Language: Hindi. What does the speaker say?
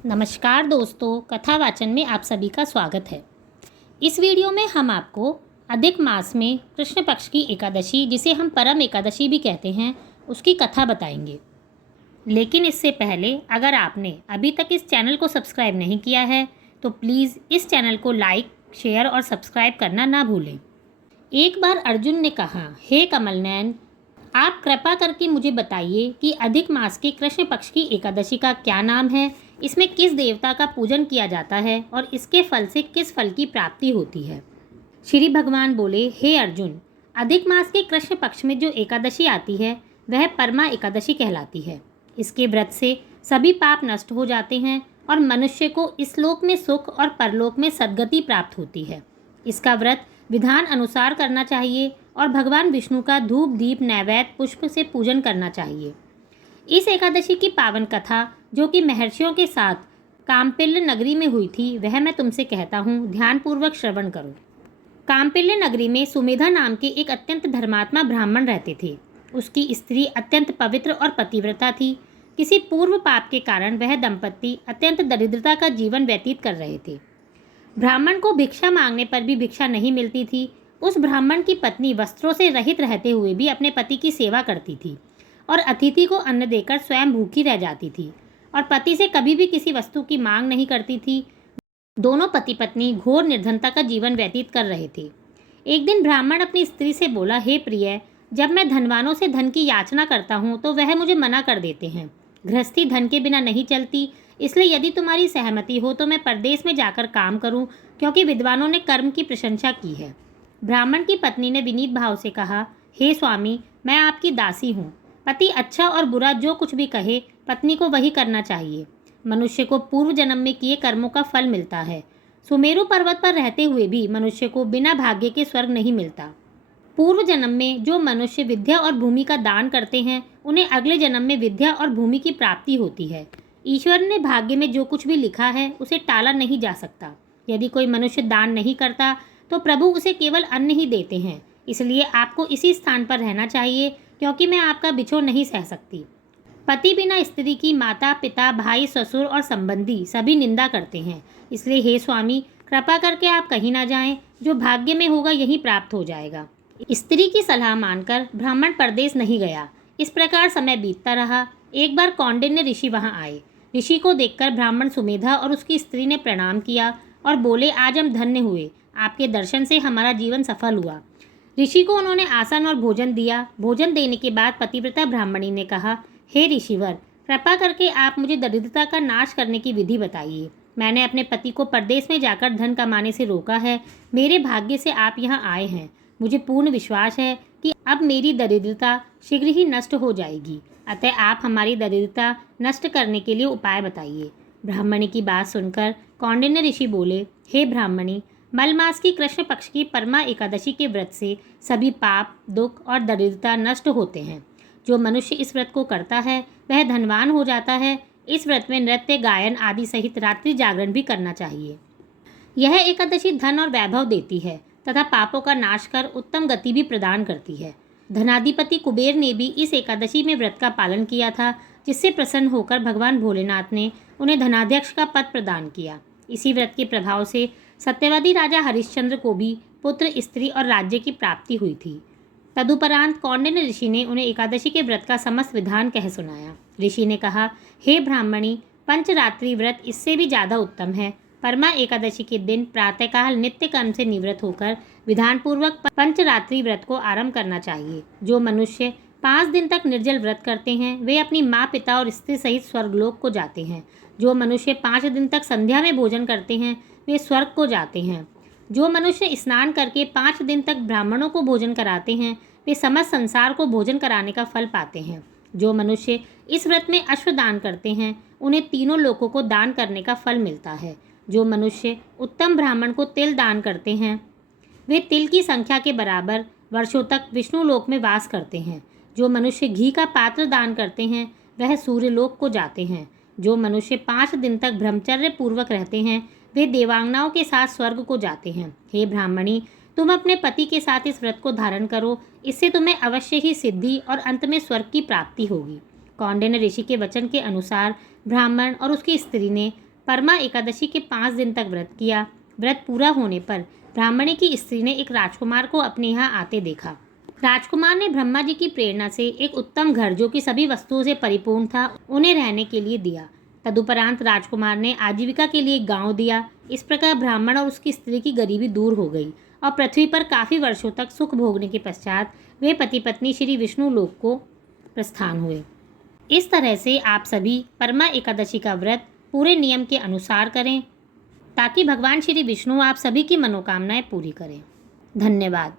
नमस्कार दोस्तों, कथा वाचन में आप सभी का स्वागत है। इस वीडियो में हम आपको अधिक मास में कृष्ण पक्ष की एकादशी, जिसे हम परम एकादशी भी कहते हैं, उसकी कथा बताएंगे। लेकिन इससे पहले अगर आपने अभी तक इस चैनल को सब्सक्राइब नहीं किया है तो प्लीज़ इस चैनल को लाइक, शेयर और सब्सक्राइब करना ना भूलें। एक बार अर्जुन ने कहा, हे कमलनयन, आप कृपा करके मुझे बताइए कि अधिक मास के कृष्ण पक्ष की एकादशी का क्या नाम है, इसमें किस देवता का पूजन किया जाता है और इसके फल से किस फल की प्राप्ति होती है। श्री भगवान बोले, हे अर्जुन, अधिक मास के कृष्ण पक्ष में जो एकादशी आती है वह परमा एकादशी कहलाती है। इसके व्रत से सभी पाप नष्ट हो जाते हैं और मनुष्य को इस लोक में सुख और परलोक में सद्गति प्राप्त होती है। इसका व्रत विधान अनुसार करना चाहिए और भगवान विष्णु का धूप दीप नैवेद्य पुष्प से पूजन करना चाहिए। इस एकादशी की पावन कथा, जो कि महर्षियों के साथ काम्पिल्य नगरी में हुई थी, वह मैं तुमसे कहता हूँ, ध्यानपूर्वक श्रवण करो। काम्पिल्य नगरी में सुमेधा नाम के एक अत्यंत धर्मात्मा ब्राह्मण रहते थे। उसकी स्त्री अत्यंत पवित्र और पतिव्रता थी। किसी पूर्व पाप के कारण वह दंपति अत्यंत दरिद्रता का जीवन व्यतीत कर रहे थे। ब्राह्मण को भिक्षा मांगने पर भी भिक्षा नहीं मिलती थी। उस ब्राह्मण की पत्नी वस्त्रों से रहित रहते हुए भी अपने पति की सेवा करती थी और अतिथि को अन्न देकर स्वयं भूखी रह जाती थी और पति से कभी भी किसी वस्तु की मांग नहीं करती थी। दोनों पति पत्नी घोर निर्धनता का जीवन व्यतीत कर रहे थे। एक दिन ब्राह्मण अपनी स्त्री से बोला, हे प्रिय, जब मैं धनवानों से धन की याचना करता हूँ तो वह मुझे मना कर देते हैं। गृहस्थी धन के बिना नहीं चलती, इसलिए यदि तुम्हारी सहमति हो तो मैं परदेश में जाकर काम करूं, क्योंकि विद्वानों ने कर्म की प्रशंसा की है। ब्राह्मण की पत्नी ने विनीत भाव से कहा, हे स्वामी, मैं आपकी दासी हूँ। पति अच्छा और बुरा जो कुछ भी कहे, पत्नी को वही करना चाहिए। मनुष्य को पूर्व जन्म में किए कर्मों का फल मिलता है। सुमेरु पर्वत पर रहते हुए भी मनुष्य को बिना भाग्य के स्वर्ग नहीं मिलता। पूर्व जन्म में जो मनुष्य विद्या और भूमि का दान करते हैं, उन्हें अगले जन्म में विद्या और भूमि की प्राप्ति होती है। ईश्वर ने भाग्य में जो कुछ भी लिखा है उसे टाला नहीं जा सकता। यदि कोई मनुष्य दान नहीं करता तो प्रभु उसे केवल अन्न ही देते हैं। इसलिए आपको इसी स्थान पर रहना चाहिए, क्योंकि मैं आपका बिछोड़ नहीं सह सकती। पति बिना स्त्री की माता पिता भाई ससुर और संबंधी सभी निंदा करते हैं। इसलिए हे स्वामी, कृपा करके आप कहीं ना जाएं। जो भाग्य में होगा यही प्राप्त हो जाएगा। स्त्री की सलाह मानकर ब्राह्मण परदेश नहीं गया। इस प्रकार समय बीतता रहा। एक बार कौंडिन्य ऋषि वहां आए। ऋषि को देखकर ब्राह्मण सुमेधा और उसकी स्त्री ने प्रणाम किया और बोले, आज हम धन्य हुए। आपके दर्शन से हमारा जीवन सफल हुआ। ऋषि को उन्होंने आसन और भोजन दिया। भोजन देने के बाद पतिव्रता ब्राह्मणी ने कहा, हे ऋषिवर, कृपा करके आप मुझे दरिद्रता का नाश करने की विधि बताइए। मैंने अपने पति को परदेश में जाकर धन कमाने से रोका है। मेरे भाग्य से आप यहाँ आए हैं। मुझे पूर्ण विश्वास है कि अब मेरी दरिद्रता शीघ्र ही नष्ट हो जाएगी। अतः आप हमारी दरिद्रता नष्ट करने के लिए उपाय बताइए। ब्राह्मणी की बात सुनकर कौंडिन्य ऋषि बोले, हे ब्राह्मणी, मलमास की कृष्ण पक्ष की परमा एकादशी के व्रत से सभी पाप, दुख और दरिद्रता नष्ट होते हैं। जो मनुष्य इस व्रत को करता है वह धनवान हो जाता है। इस व्रत में नृत्य, गायन आदि सहित रात्रि जागरण भी करना चाहिए। यह एकादशी धन और वैभव देती है तथा पापों का नाश कर उत्तम गति भी प्रदान करती है। धनाधिपति कुबेर ने भी इस एकादशी में व्रत का पालन किया था, जिससे प्रसन्न होकर भगवान भोलेनाथ ने उन्हें धनाध्यक्ष का पद प्रदान किया। इसी व्रत के प्रभाव से सत्यवादी राजा हरिश्चंद्र को भी पुत्र, स्त्री और राज्य की प्राप्ति हुई थी। तदुपरांत कौंडिन्य ऋषि ने उन्हें एकादशी के व्रत का समस्त विधान कह सुनाया। ऋषि ने कहा, हे ब्राह्मणी, पंचरात्रि व्रत इससे भी ज़्यादा उत्तम है। परमा एकादशी के दिन प्रातःकाल नित्य कर्म से निवृत्त होकर विधानपूर्वक पंचरात्रि व्रत को आरंभ करना चाहिए। जो मनुष्य 5 दिन तक निर्जल व्रत करते हैं वे अपनी माँ, पिता और स्त्री सहित स्वर्गलोक को जाते हैं। जो मनुष्य 5 दिन तक संध्या में भोजन करते हैं वे स्वर्ग को जाते हैं। जो मनुष्य स्नान करके 5 दिन तक ब्राह्मणों को भोजन कराते हैं वे समस्त संसार को भोजन कराने का फल पाते हैं। जो मनुष्य इस व्रत में अश्वदान करते हैं उन्हें तीनों लोकों को दान करने का फल मिलता है। जो मनुष्य उत्तम ब्राह्मण को तिल दान करते हैं वे तिल की संख्या के बराबर वर्षों तक विष्णु लोक में वास करते हैं। जो मनुष्य घी का पात्र दान करते हैं वह सूर्यलोक को जाते हैं। जो मनुष्य 5 दिन तक ब्रह्मचर्य पूर्वक रहते हैं वे देवांगनाओं के साथ स्वर्ग को जाते हैं। हे ब्राह्मणी, तुम अपने पति के साथ इस व्रत को धारण करो। इससे तुम्हें अवश्य ही सिद्धि और अंत में स्वर्ग की प्राप्ति होगी। कौंडिन्य ऋषि के वचन के अनुसार ब्राह्मण और उसकी स्त्री ने परमा एकादशी के 5 दिन तक व्रत किया। व्रत पूरा होने पर ब्राह्मणी की स्त्री ने एक राजकुमार को अपने यहाँ आते देखा। राजकुमार ने ब्रह्मा जी की प्रेरणा से एक उत्तम घर, जो कि सभी वस्तुओं से परिपूर्ण था, उन्हें रहने के लिए दिया। तदुपरांत राजकुमार ने आजीविका के लिए एक गांव दिया। इस प्रकार ब्राह्मण और उसकी स्त्री की गरीबी दूर हो गई और पृथ्वी पर काफ़ी वर्षों तक सुख भोगने के पश्चात वे पति पत्नी श्री विष्णु लोक को प्रस्थान हुए। इस तरह से आप सभी परमा एकादशी का व्रत पूरे नियम के अनुसार करें, ताकि भगवान श्री विष्णु आप सभी की मनोकामनाएं पूरी करें। धन्यवाद।